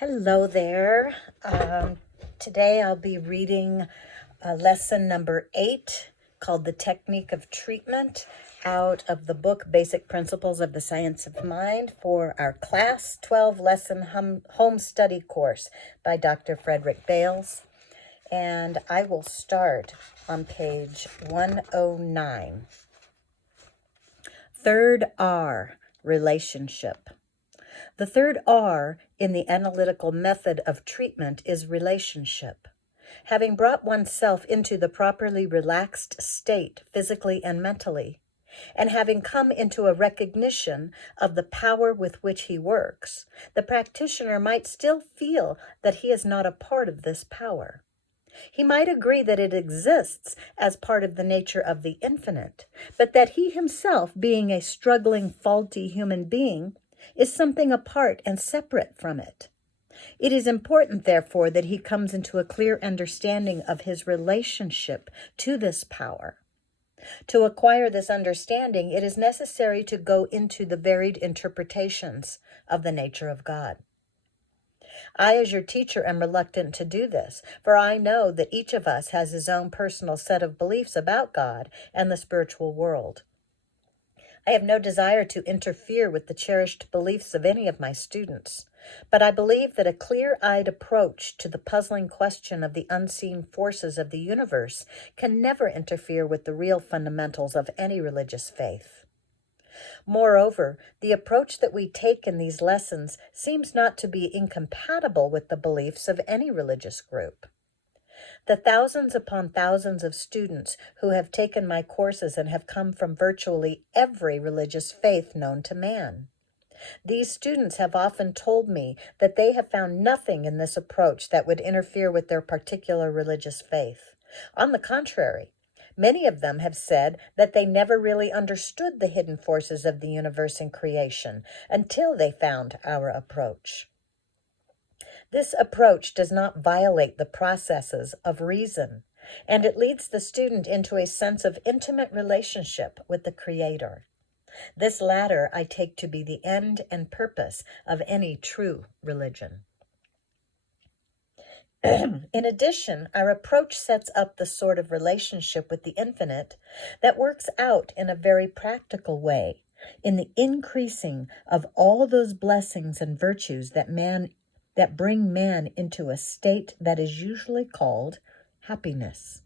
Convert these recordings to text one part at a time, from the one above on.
Hello there. Today I'll be reading lesson number 8 called The Technique of Treatment out of the book Basic Principles of the Science of Mind for our Class 12 lesson home study course by Dr. Frederick Bales. And I will start on page 109. Third R, relationship. The third R in the analytical method of treatment is relationship. Having brought oneself into the properly relaxed state physically and mentally, and having come into a recognition of the power with which he works, the practitioner might still feel that he is not a part of this power. He might agree that it exists as part of the nature of the infinite, but that he himself, being a struggling, faulty human being, is something apart and separate from it. It is important, therefore, that he comes into a clear understanding of his relationship to this power. To acquire this understanding, it is necessary to go into the varied interpretations of the nature of God. I, as your teacher, am reluctant to do this, for I know that each of us has his own personal set of beliefs about God and the spiritual world. I have no desire to interfere with the cherished beliefs of any of my students, but I believe that a clear-eyed approach to the puzzling question of the unseen forces of the universe can never interfere with the real fundamentals of any religious faith. Moreover, the approach that we take in these lessons seems not to be incompatible with the beliefs of any religious group. The thousands upon thousands of students who have taken my courses and have come from virtually every religious faith known to man. These students have often told me that they have found nothing in this approach that would interfere with their particular religious faith. On the contrary, many of them have said that they never really understood the hidden forces of the universe and creation until they found our approach. This approach does not violate the processes of reason, and it leads the student into a sense of intimate relationship with the Creator. This latter I take to be the end and purpose of any true religion. In addition, our approach sets up the sort of relationship with the infinite that works out in a very practical way in the increasing of all those blessings and virtues that bring man into a state that is usually called happiness.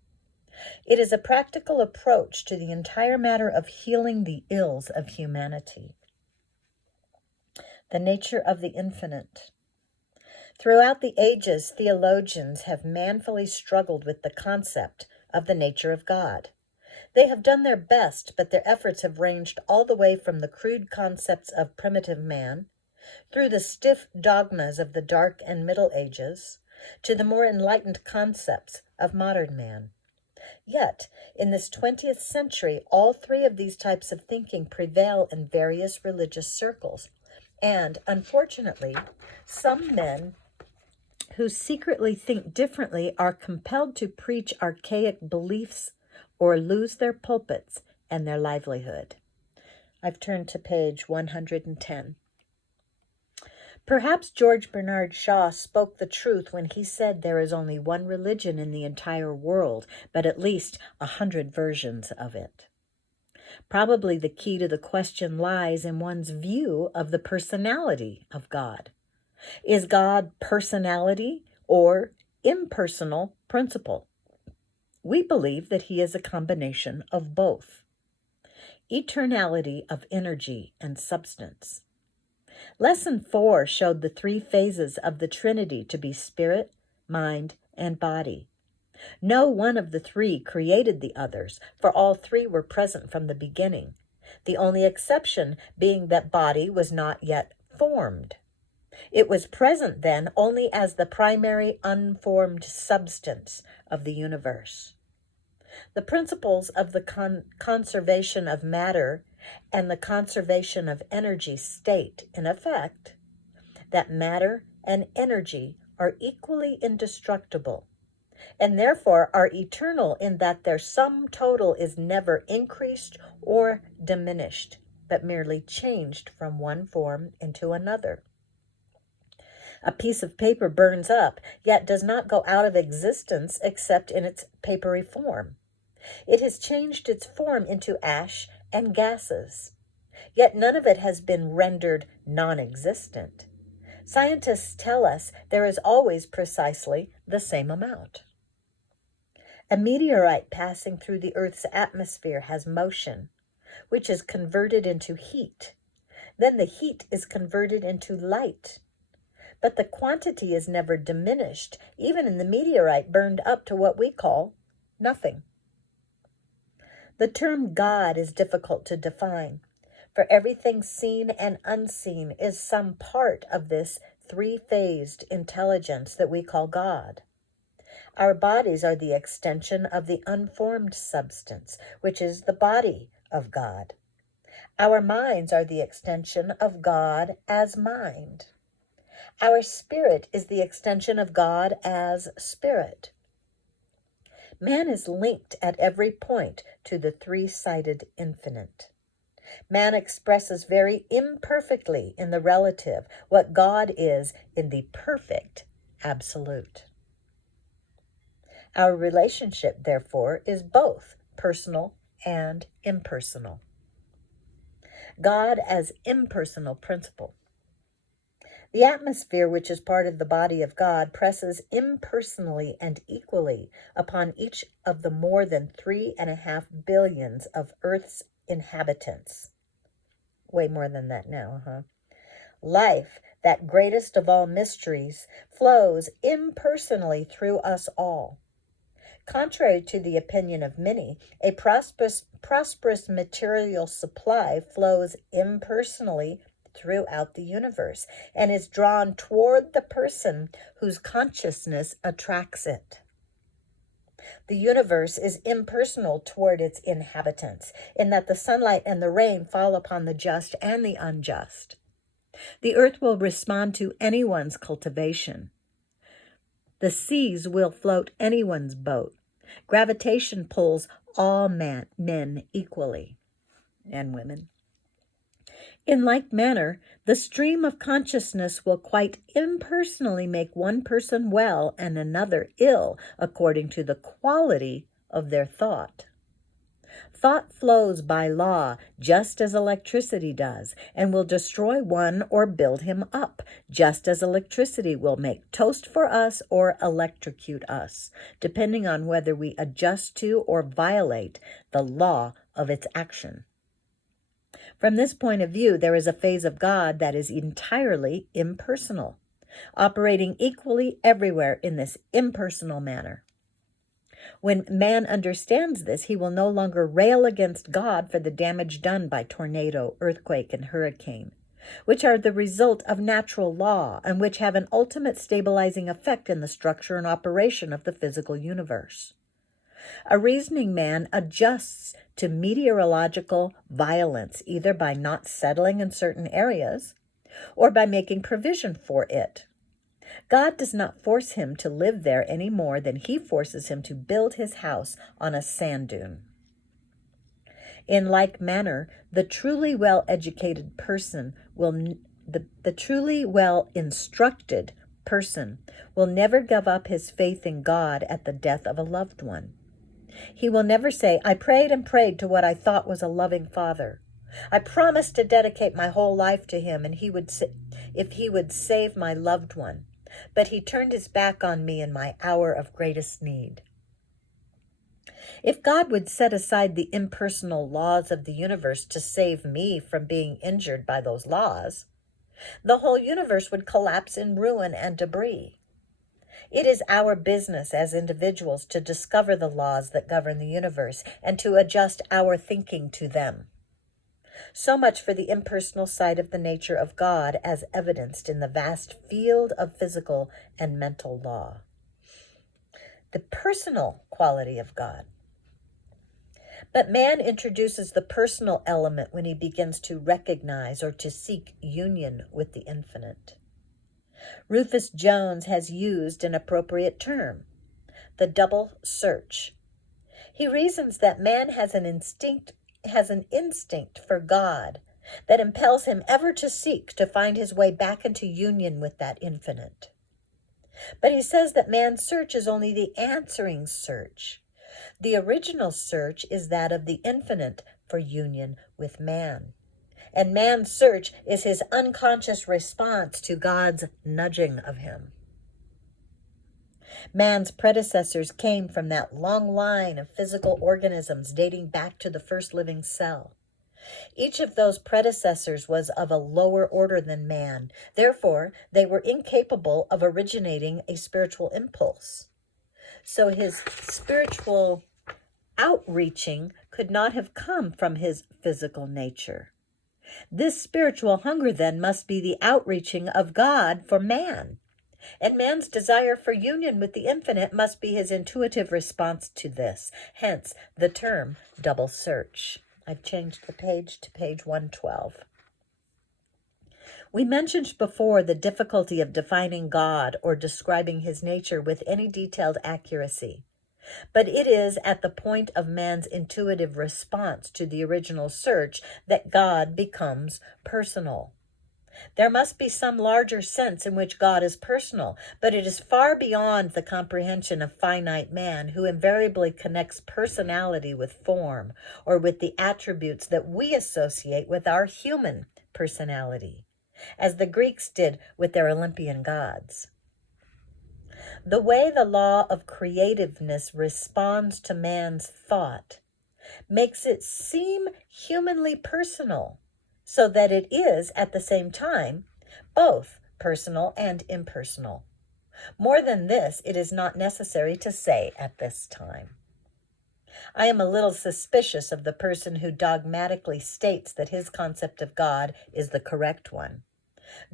It is a practical approach to the entire matter of healing the ills of humanity. The nature of the infinite. Throughout the ages, theologians have manfully struggled with the concept of the nature of God. They have done their best, but their efforts have ranged all the way from the crude concepts of primitive man, through the stiff dogmas of the Dark and Middle Ages, to the more enlightened concepts of modern man. Yet, in this 20th century, all three of these types of thinking prevail in various religious circles, and, unfortunately, some men who secretly think differently are compelled to preach archaic beliefs or lose their pulpits and their livelihood. I've turned to page 110. Perhaps George Bernard Shaw spoke the truth when he said there is only one religion in the entire world, but at least 100 versions of it. Probably the key to the question lies in one's view of the personality of God. Is God personality or impersonal principle? We believe that he is a combination of both. Eternality of energy and substance. Lesson 4 showed the three phases of the Trinity to be spirit, mind, and body. No one of the three created the others, for all three were present from the beginning, the only exception being that body was not yet formed. It was present then only as the primary unformed substance of the universe. The principles of the conservation of matter and the conservation of energy state, in effect, that matter and energy are equally indestructible, and therefore are eternal in that their sum total is never increased or diminished, but merely changed from one form into another. A piece of paper burns up, yet does not go out of existence except in its papery form. It has changed its form into ash and gases, yet none of it has been rendered non-existent. Scientists tell us there is always precisely the same amount. A meteorite passing through the Earth's atmosphere has motion, which is converted into heat. Then the heat is converted into light. But the quantity is never diminished, even in the meteorite burned up to what we call nothing. The term God is difficult to define, for everything seen and unseen is some part of this three-phased intelligence that we call God. Our bodies are the extension of the unformed substance, which is the body of God. Our minds are the extension of God as mind. Our spirit is the extension of God as spirit. Man is linked at every point to the three-sided infinite. Man expresses very imperfectly in the relative what God is in the perfect absolute. Our relationship, therefore, is both personal and impersonal. God as impersonal principle. The atmosphere, which is part of the body of God, presses impersonally and equally upon each of the more than 3.5 billions of Earth's inhabitants. Way more than that now, huh? Life, that greatest of all mysteries, flows impersonally through us all. Contrary to the opinion of many, a prosperous material supply flows impersonally throughout the universe and is drawn toward the person whose consciousness attracts it. The universe is impersonal toward its inhabitants, in that the sunlight and the rain fall upon the just and the unjust. The earth will respond to anyone's cultivation. The seas will float anyone's boat. Gravitation pulls all men equally, and women. In like manner, the stream of consciousness will quite impersonally make one person well and another ill, according to the quality of their thought. Thought flows by law, just as electricity does, and will destroy one or build him up, just as electricity will make toast for us or electrocute us, depending on whether we adjust to or violate the law of its action. From this point of view, there is a phase of God that is entirely impersonal, operating equally everywhere in this impersonal manner. When man understands this, he will no longer rail against God for the damage done by tornado, earthquake, and hurricane, which are the result of natural law and which have an ultimate stabilizing effect in the structure and operation of the physical universe. A reasoning man adjusts to meteorological violence either by not settling in certain areas or by making provision for it. God does not force him to live there any more than he forces him to build his house on a sand dune. In like manner, the truly well-educated person the truly well-instructed person will never give up his faith in God at the death of a loved one. He will never say, I prayed and prayed to what I thought was a loving Father. I promised to dedicate my whole life to him, and if he would save my loved one. But he turned his back on me in my hour of greatest need. If God would set aside the impersonal laws of the universe to save me from being injured by those laws, the whole universe would collapse in ruin and debris. It is our business as individuals to discover the laws that govern the universe and to adjust our thinking to them. So much for the impersonal side of the nature of God as evidenced in the vast field of physical and mental law. The personal quality of God. But man introduces the personal element when he begins to recognize or to seek union with the infinite. Rufus Jones has used an appropriate term, the double search. He reasons that man has an instinct for God, that impels him ever to seek to find his way back into union with that infinite. But he says that man's search is only the answering search. The original search is that of the infinite for union with man. And man's search is his unconscious response to God's nudging of him. Man's predecessors came from that long line of physical organisms dating back to the first living cell. Each of those predecessors was of a lower order than man. Therefore, they were incapable of originating a spiritual impulse. So his spiritual outreaching could not have come from his physical nature. This spiritual hunger, then, must be the outreaching of God for man. And man's desire for union with the infinite must be his intuitive response to this. Hence, the term double search. I've changed the page to page 112. We mentioned before the difficulty of defining God or describing his nature with any detailed accuracy. But it is at the point of man's intuitive response to the original search that God becomes personal. There must be some larger sense in which God is personal, but it is far beyond the comprehension of finite man, who invariably connects personality with form, or with the attributes that we associate with our human personality, as the Greeks did with their Olympian gods. The way the law of creativeness responds to man's thought makes it seem humanly personal, so that it is, at the same time, both personal and impersonal. More than this, it is not necessary to say at this time. I am a little suspicious of the person who dogmatically states that his concept of God is the correct one.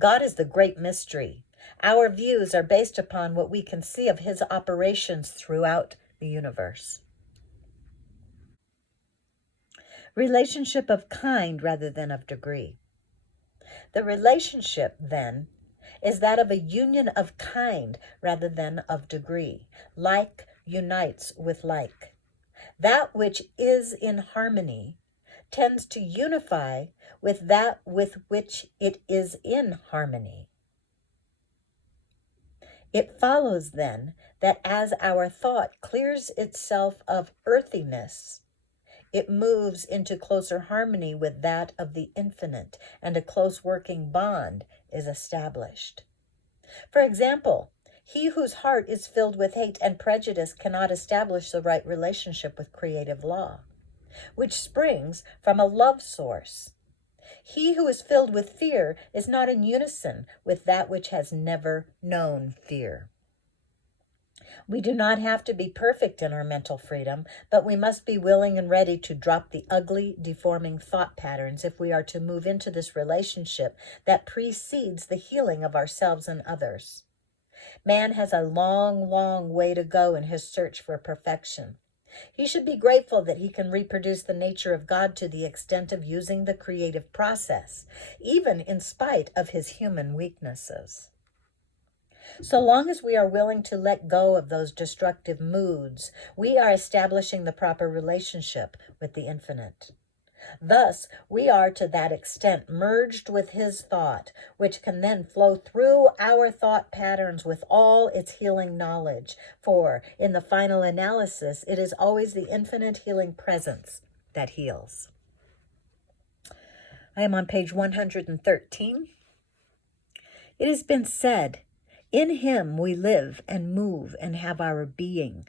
God is the great mystery. Our views are based upon what we can see of his operations throughout the universe. Relationship of kind rather than of degree. The relationship, then, is that of a union of kind rather than of degree. Like unites with like. That which is in harmony tends to unify with that with which it is in harmony. It follows, then, that as our thought clears itself of earthiness, it moves into closer harmony with that of the infinite, and a close working bond is established. For example, he whose heart is filled with hate and prejudice cannot establish the right relationship with creative law, which springs from a love source. He who is filled with fear is not in unison with that which has never known fear. We do not have to be perfect in our mental freedom, but we must be willing and ready to drop the ugly, deforming thought patterns if we are to move into this relationship that precedes the healing of ourselves and others. Man has a long, long way to go in his search for perfection. He should be grateful that he can reproduce the nature of God to the extent of using the creative process, even in spite of his human weaknesses. So long as we are willing to let go of those destructive moods, we are establishing the proper relationship with the infinite. Thus, we are to that extent merged with his thought, which can then flow through our thought patterns with all its healing knowledge. For, in the final analysis, it is always the infinite healing presence that heals. I am on page 113. It has been said, "In him we live and move and have our being."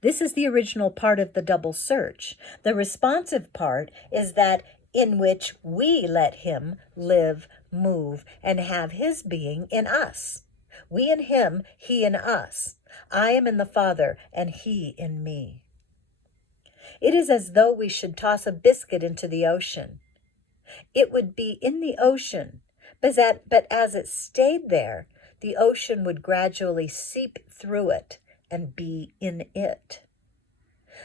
This is the original part of the double search. The responsive part is that in which we let him live, move, and have his being in us. We in him, he in us. I am in the Father, and he in me. It is as though we should toss a biscuit into the ocean. It would be in the ocean, but as it stayed there, the ocean would gradually seep through it and be in it.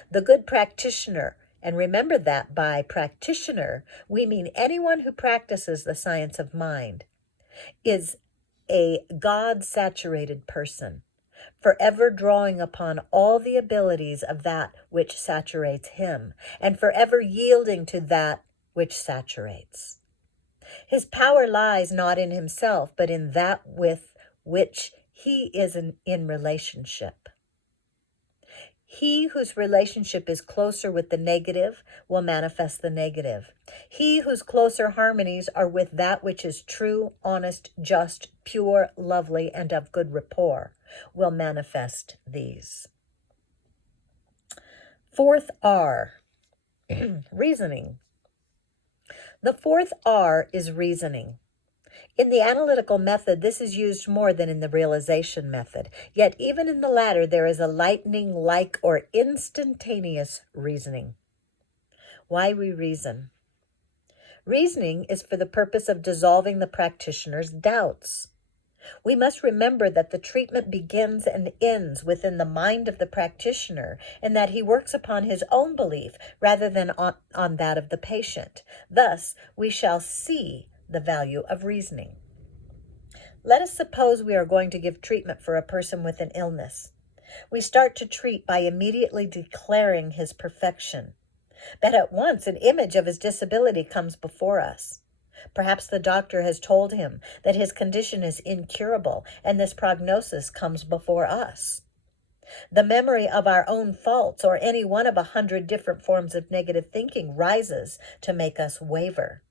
The good practitioner, and remember that by practitioner, we mean anyone who practices the science of mind, is a God-saturated person, forever drawing upon all the abilities of that which saturates him, and forever yielding to that which saturates. His power lies not in himself, but in that with which he is in relationship. He whose relationship is closer with the negative will manifest the negative. He whose closer harmonies are with that which is true, honest, just, pure, lovely, and of good rapport will manifest these. Fourth R, reasoning. The fourth R is reasoning. In the analytical method, this is used more than in the realization method. Yet even in the latter, there is a lightning-like or instantaneous reasoning. Why we reason? Reasoning is for the purpose of dissolving the practitioner's doubts. We must remember that the treatment begins and ends within the mind of the practitioner, and that he works upon his own belief rather than on that of the patient. Thus, we shall see the value of reasoning. Let us suppose we are going to give treatment for a person with an illness. We start to treat by immediately declaring his perfection. But at once an image of his disability comes before us. Perhaps the doctor has told him that his condition is incurable, and this prognosis comes before us. The memory of our own faults or any one of 100 different forms of negative thinking rises to make us waver.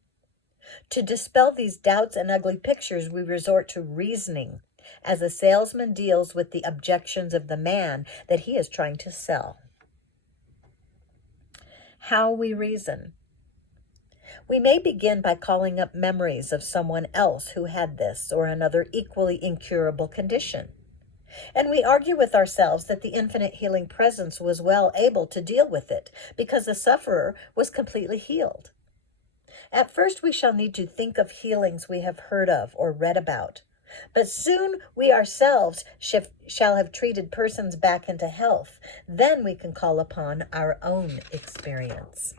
To dispel these doubts and ugly pictures, we resort to reasoning as a salesman deals with the objections of the man that he is trying to sell. How we reason. We may begin by calling up memories of someone else who had this or another equally incurable condition. And we argue with ourselves that the infinite healing presence was well able to deal with it because the sufferer was completely healed. At first, we shall need to think of healings we have heard of or read about. But soon we ourselves shall have treated persons back into health. Then we can call upon our own experience.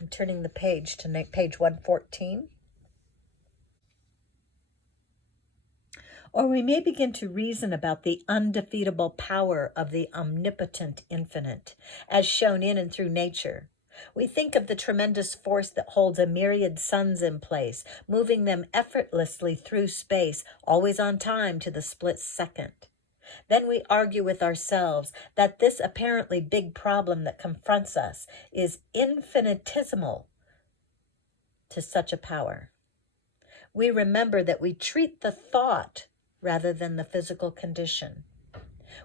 I'm turning the page to page 114. Or we may begin to reason about the undefeatable power of the omnipotent infinite, as shown in and through nature. We think of the tremendous force that holds a myriad suns in place, moving them effortlessly through space, always on time to the split second. Then we argue with ourselves that this apparently big problem that confronts us is infinitesimal to such a power. We remember that we treat the thought rather than the physical condition.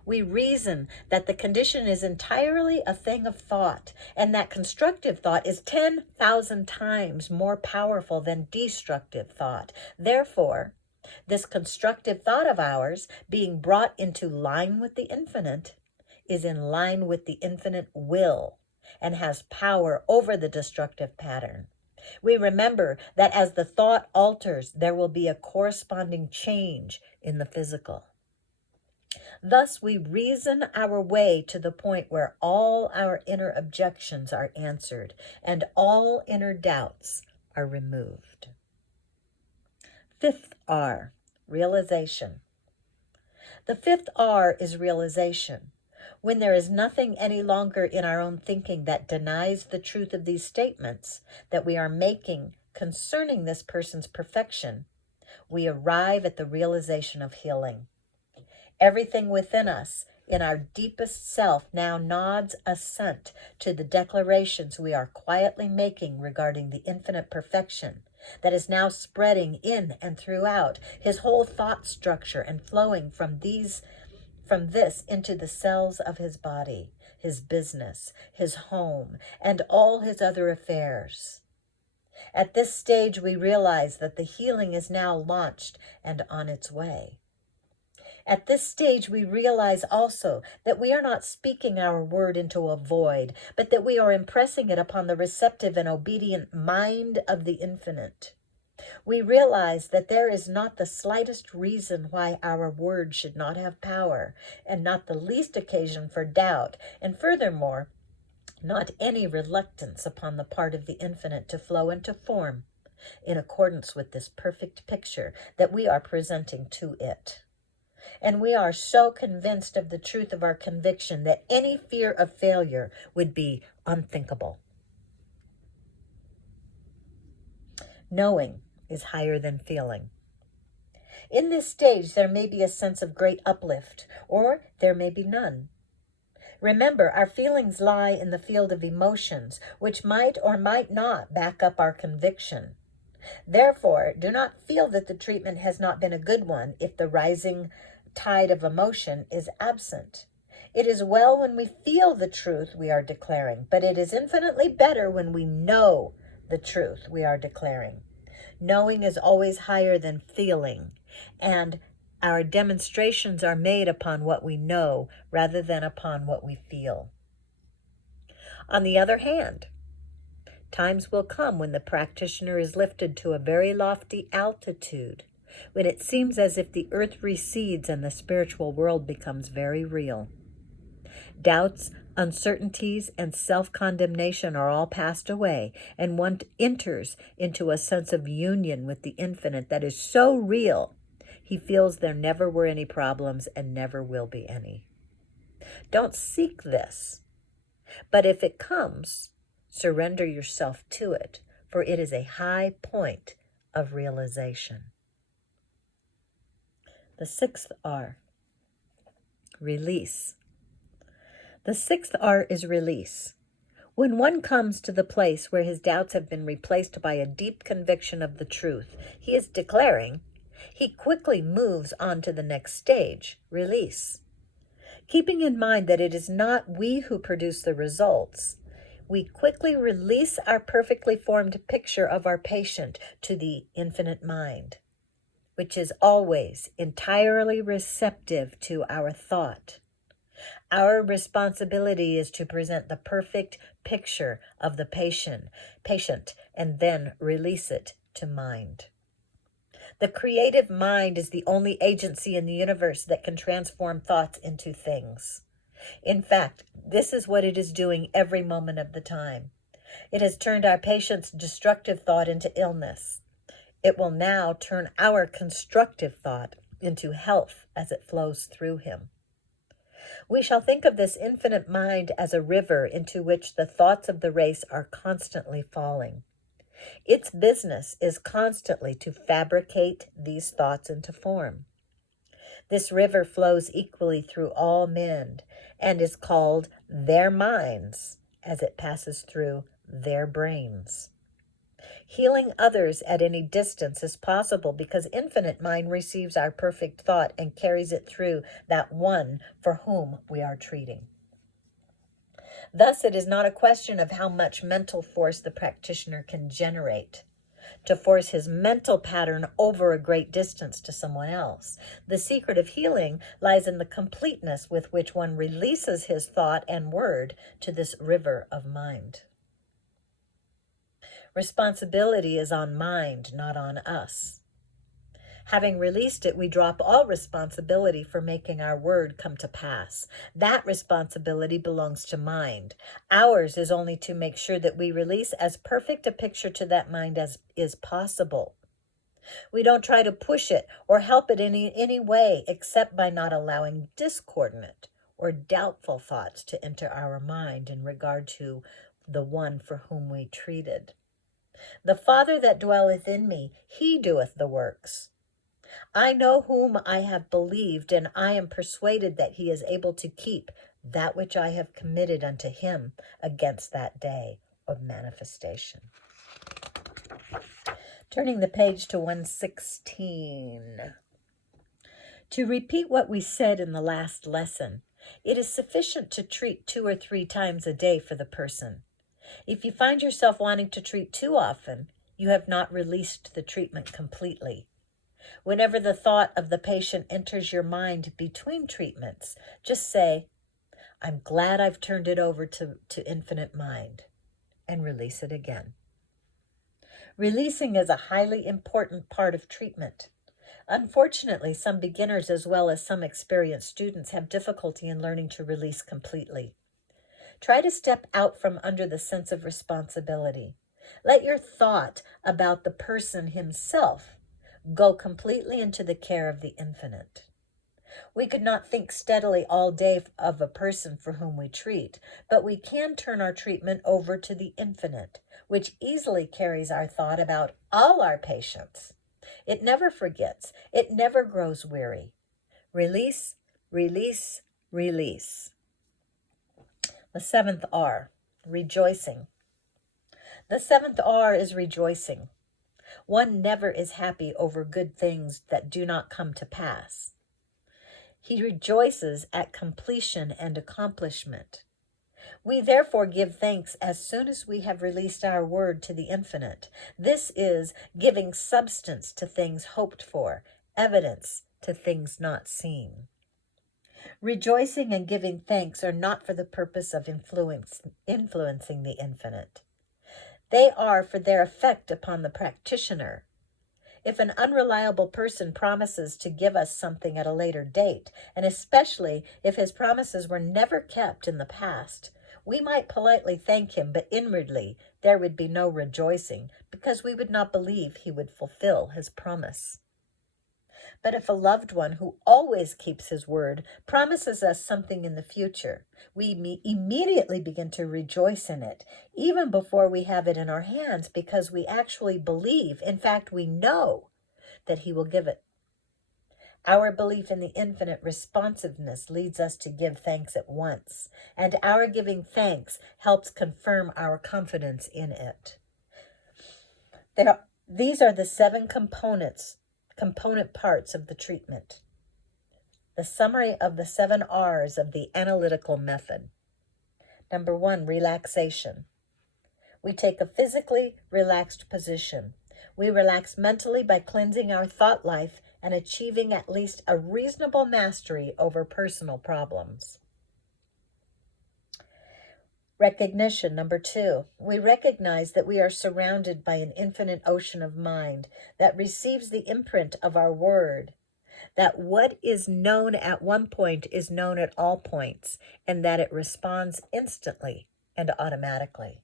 We reason that the condition is entirely a thing of thought, and that constructive thought is 10,000 times more powerful than destructive thought. Therefore, this constructive thought of ours, being brought into line with the infinite, is in line with the infinite will and has power over the destructive pattern. We remember that as the thought alters, there will be a corresponding change in the physical. Thus, we reason our way to the point where all our inner objections are answered and all inner doubts are removed. Fifth R, realization. The fifth R is realization. When there is nothing any longer in our own thinking that denies the truth of these statements that we are making concerning this person's perfection, we arrive at the realization of healing. Everything within us, in our deepest self, now nods assent to the declarations we are quietly making regarding the infinite perfection that is now spreading in and throughout his whole thought structure and flowing from this into the cells of his body, his business, his home, and all his other affairs. At this stage, we realize that the healing is now launched and on its way. At this stage, we realize also that we are not speaking our word into a void, but that we are impressing it upon the receptive and obedient mind of the infinite. We realize that there is not the slightest reason why our word should not have power, and not the least occasion for doubt, and furthermore, not any reluctance upon the part of the infinite to flow into form in accordance with this perfect picture that we are presenting to it. And we are so convinced of the truth of our conviction that any fear of failure would be unthinkable. Knowing is higher than feeling. In this stage, there may be a sense of great uplift, or there may be none. Remember, our feelings lie in the field of emotions, which might or might not back up our conviction. Therefore, do not feel that the treatment has not been a good one if the rising tide of emotion is absent. It is well when we feel the truth we are declaring, but it is infinitely better when we know the truth we are declaring. Knowing is always higher than feeling, and our demonstrations are made upon what we know rather than upon what we feel. On the other hand, times will come when the practitioner is lifted to a very lofty altitude, when it seems as if the earth recedes and the spiritual world becomes very real. Doubts, uncertainties, and self-condemnation are all passed away, and one enters into a sense of union with the infinite that is so real, he feels there never were any problems and never will be any. Don't seek this, but if it comes, surrender yourself to it, for it is a high point of realization. The sixth R, release. The sixth R is release. When one comes to the place where his doubts have been replaced by a deep conviction of the truth he is declaring, he quickly moves on to the next stage, release. Keeping in mind that it is not we who produce the results, we quickly release our perfectly formed picture of our patient to the infinite mind, which is always entirely receptive to our thought. Our responsibility is to present the perfect picture of the patient, and then release it to mind. The creative mind is the only agency in the universe that can transform thoughts into things. In fact, this is what it is doing every moment of the time. It has turned our patient's destructive thought into illness. It will now turn our constructive thought into health as it flows through him. We shall think of this infinite mind as a river into which the thoughts of the race are constantly falling. Its business is constantly to fabricate these thoughts into form. This river flows equally through all men and is called their minds as it passes through their brains. Healing others at any distance is possible because infinite mind receives our perfect thought and carries it through that one for whom we are treating. Thus, it is not a question of how much mental force the practitioner can generate to force his mental pattern over a great distance to someone else. The secret of healing lies in the completeness with which one releases his thought and word to this river of mind. Responsibility is on mind, not on us. Having released it, we drop all responsibility for making our word come to pass. That responsibility belongs to mind. Ours is only to make sure that we release as perfect a picture to that mind as is possible. We don't try to push it or help it in any way except by not allowing discordant or doubtful thoughts to enter our mind in regard to the one for whom we treated. The Father that dwelleth in me, he doeth the works. I know whom I have believed, and I am persuaded that he is able to keep that which I have committed unto him against that day of manifestation. Turning the page to 116. To repeat what we said in the last lesson, it is sufficient to treat 2 or 3 times a day for the person. If you find yourself wanting to treat too often, you have not released the treatment completely. Whenever the thought of the patient enters your mind between treatments, just say, I'm glad I've turned it over to infinite mind, and release it again. Releasing is a highly important part of treatment. Unfortunately, some beginners as well as some experienced students have difficulty in learning to release completely. Try to step out from under the sense of responsibility. Let your thought about the person himself go completely into the care of the infinite. We could not think steadily all day of a person for whom we treat, but we can turn our treatment over to the infinite, which easily carries our thought about all our patients. It never forgets. It never grows weary. Release, release, release. The seventh R, rejoicing. The seventh R is rejoicing. One never is happy over good things that do not come to pass. He rejoices at completion and accomplishment. We therefore give thanks as soon as we have released our word to the infinite. This is giving substance to things hoped for, evidence to things not seen. Rejoicing and giving thanks are not for the purpose of influencing the infinite. They are for their effect upon the practitioner. If an unreliable person promises to give us something at a later date, and especially if his promises were never kept in the past, we might politely thank him, but inwardly there would be no rejoicing, because we would not believe he would fulfill his promise. But if a loved one who always keeps his word promises us something in the future, we immediately begin to rejoice in it, even before we have it in our hands, because we actually believe, in fact, we know that he will give it. Our belief in the infinite responsiveness leads us to give thanks at once, and our giving thanks helps confirm our confidence in it. These are the 7 component parts of the treatment. The summary of the 7 R's of the analytical method. Number 1, relaxation. We take a physically relaxed position. We relax mentally by cleansing our thought life and achieving at least a reasonable mastery over personal problems. Recognition. Number 2, we recognize that we are surrounded by an infinite ocean of mind that receives the imprint of our word, that what is known at one point is known at all points, and that it responds instantly and automatically.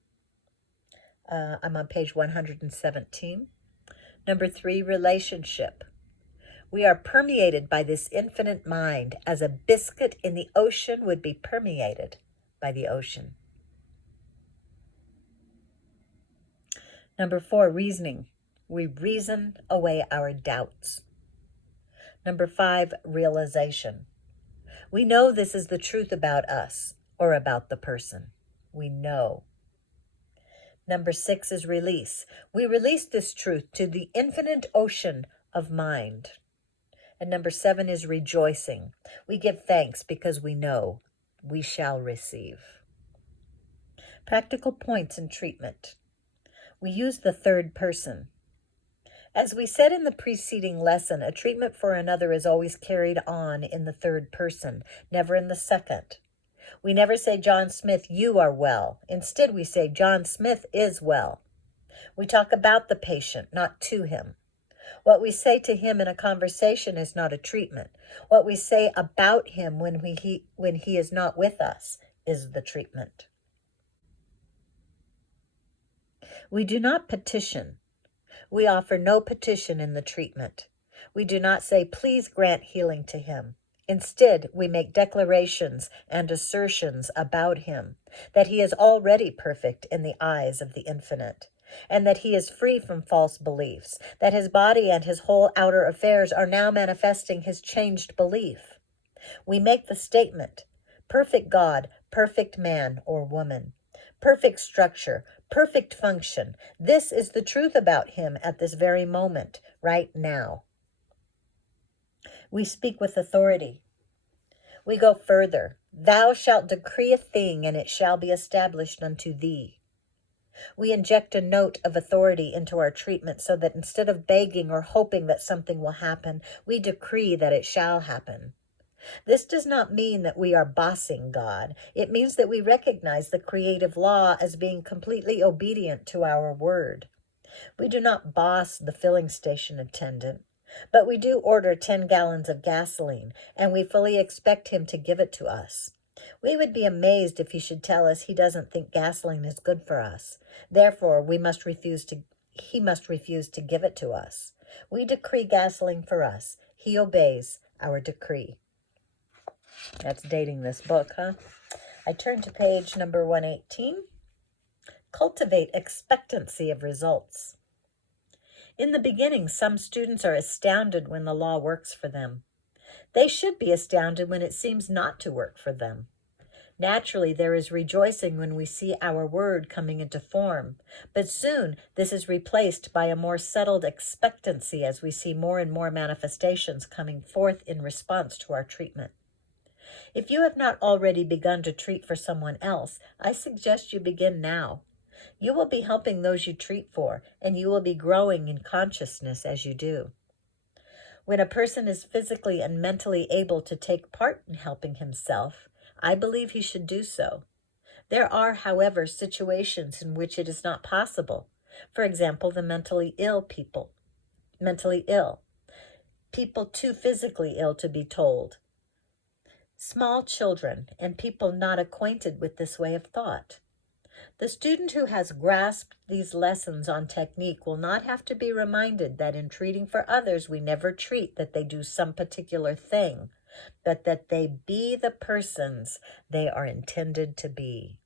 I'm on page 117. Number 3, relationship. We are permeated by this infinite mind as a biscuit in the ocean would be permeated by the ocean. Number 4, reasoning. We reason away our doubts. Number 5, realization. We know this is the truth about us or about the person. We know. Number 6 is release. We release this truth to the infinite ocean of mind. And number 7 is rejoicing. We give thanks because we know we shall receive. Practical points in treatment. We use the third person. As we said in the preceding lesson, a treatment for another is always carried on in the third person, never in the second. We never say, John Smith, you are well. Instead, we say, John Smith is well. We talk about the patient, not to him. What we say to him in a conversation is not a treatment. What we say about him when he is not with us is the treatment. We do not petition. We offer no petition in the treatment. We do not say, please grant healing to him. Instead, we make declarations and assertions about him, that he is already perfect in the eyes of the infinite, and that he is free from false beliefs, that his body and his whole outer affairs are now manifesting his changed belief. We make the statement, perfect God, perfect man or woman, perfect structure, perfect function. This is the truth about him at this very moment, right now. We speak with authority. We go further. Thou shalt decree a thing, and it shall be established unto thee. We inject a note of authority into our treatment so that instead of begging or hoping that something will happen, we decree that it shall happen. This does not mean that we are bossing God. It means that we recognize the creative law as being completely obedient to our word. We do not boss the filling station attendant, but we do order 10 gallons of gasoline, and we fully expect him to give it to us. We would be amazed if he should tell us he doesn't think gasoline is good for us. Therefore, he must refuse to give it to us. We decree gasoline for us. He obeys our decree. That's dating this book, huh? I turn to page number 118. Cultivate expectancy of results. In the beginning, some students are astounded when the law works for them. They should be astounded when it seems not to work for them. Naturally, there is rejoicing when we see our word coming into form, but soon this is replaced by a more settled expectancy as we see more and more manifestations coming forth in response to our treatment. If you have not already begun to treat for someone else, I suggest you begin now. You will be helping those you treat for, and you will be growing in consciousness as you do. When a person is physically and mentally able to take part in helping himself, I believe he should do so. There are, however, situations in which it is not possible. For example, the mentally ill. People too physically ill to be told. Small children and people not acquainted with this way of thought. The student who has grasped these lessons on technique will not have to be reminded that in treating for others, we never treat that they do some particular thing, but that they be the persons they are intended to be.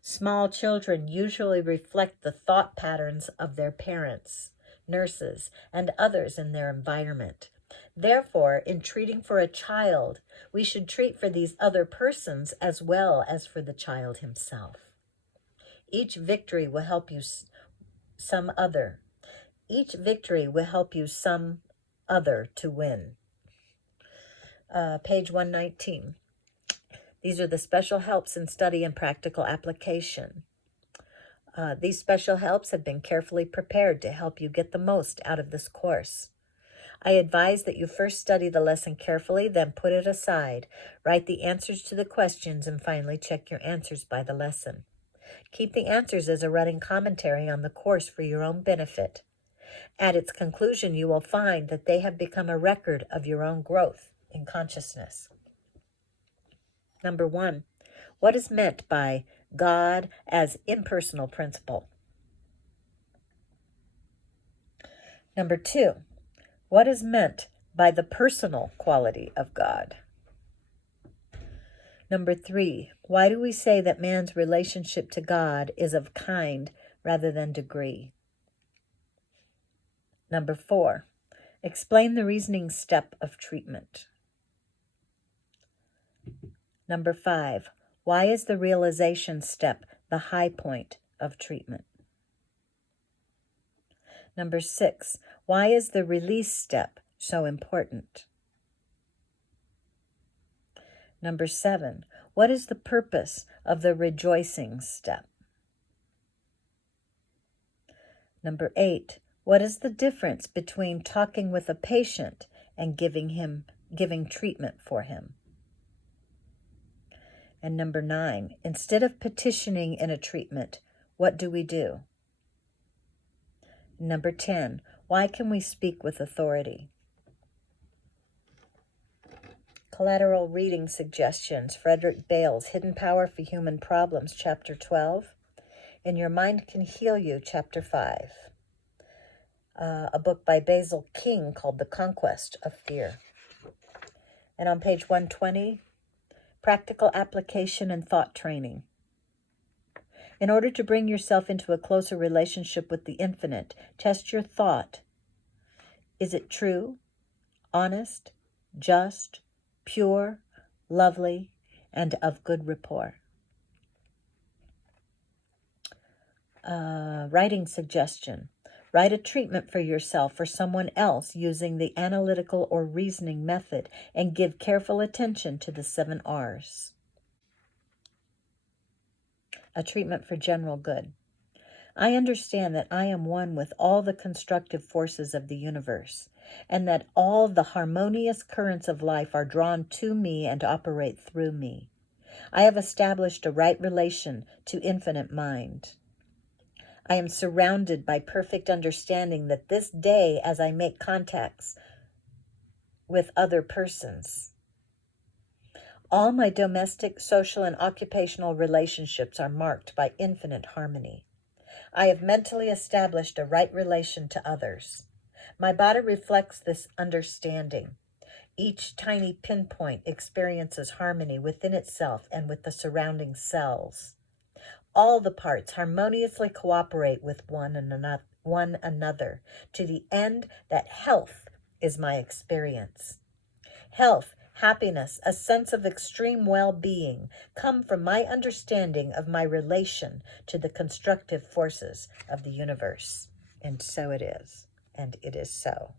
Small children usually reflect the thought patterns of their parents, nurses, and others in their environment. Therefore, in treating for a child, we should treat for these other persons as well as for the child himself. Each victory will help you some other. Each victory will help you some other to win. Page 119. These are the special helps in study and practical application. These special helps have been carefully prepared to help you get the most out of this course. I advise that you first study the lesson carefully, then put it aside, write the answers to the questions, and finally check your answers by the lesson. Keep the answers as a running commentary on the course for your own benefit. At its conclusion, you will find that they have become a record of your own growth in consciousness. Number 1, what is meant by God as impersonal principle? Number 2, what is meant by the personal quality of God? Number 3, why do we say that man's relationship to God is of kind rather than degree? Number 4, explain the reasoning step of treatment. Number 5, why is the realization step the high point of treatment? Number 6, why is the release step so important? Number 7, what is the purpose of the rejoicing step? Number 8, what is the difference between talking with a patient and giving treatment for him? And number 9, instead of petitioning in a treatment, what do we do? Number 10, why can we speak with authority? Collateral reading suggestions, Frederick Bale's Hidden Power for Human Problems, Chapter 12. And Your Mind Can Heal You, Chapter 5. A book by Basil King called The Conquest of Fear. And on page 120, Practical Application and Thought Training. In order to bring yourself into a closer relationship with the infinite, test your thought. Is it true, honest, just, pure, lovely, and of good rapport? Writing suggestion. Write a treatment for yourself or someone else using the analytical or reasoning method and give careful attention to the 7 R's. A treatment for general good. I understand that I am one with all the constructive forces of the universe, and that all the harmonious currents of life are drawn to me and operate through me. I have established a right relation to infinite mind. I am surrounded by perfect understanding that this day, as I make contacts with other persons, all my domestic, social, and occupational relationships are marked by infinite harmony. I have mentally established a right relation to others. My body reflects this understanding. Each tiny pinpoint experiences harmony within itself and with the surrounding cells. All the parts harmoniously cooperate with one another to the end that health is my experience. Health, happiness, a sense of extreme well-being come from my understanding of my relation to the constructive forces of the universe. And so it is, and it is so.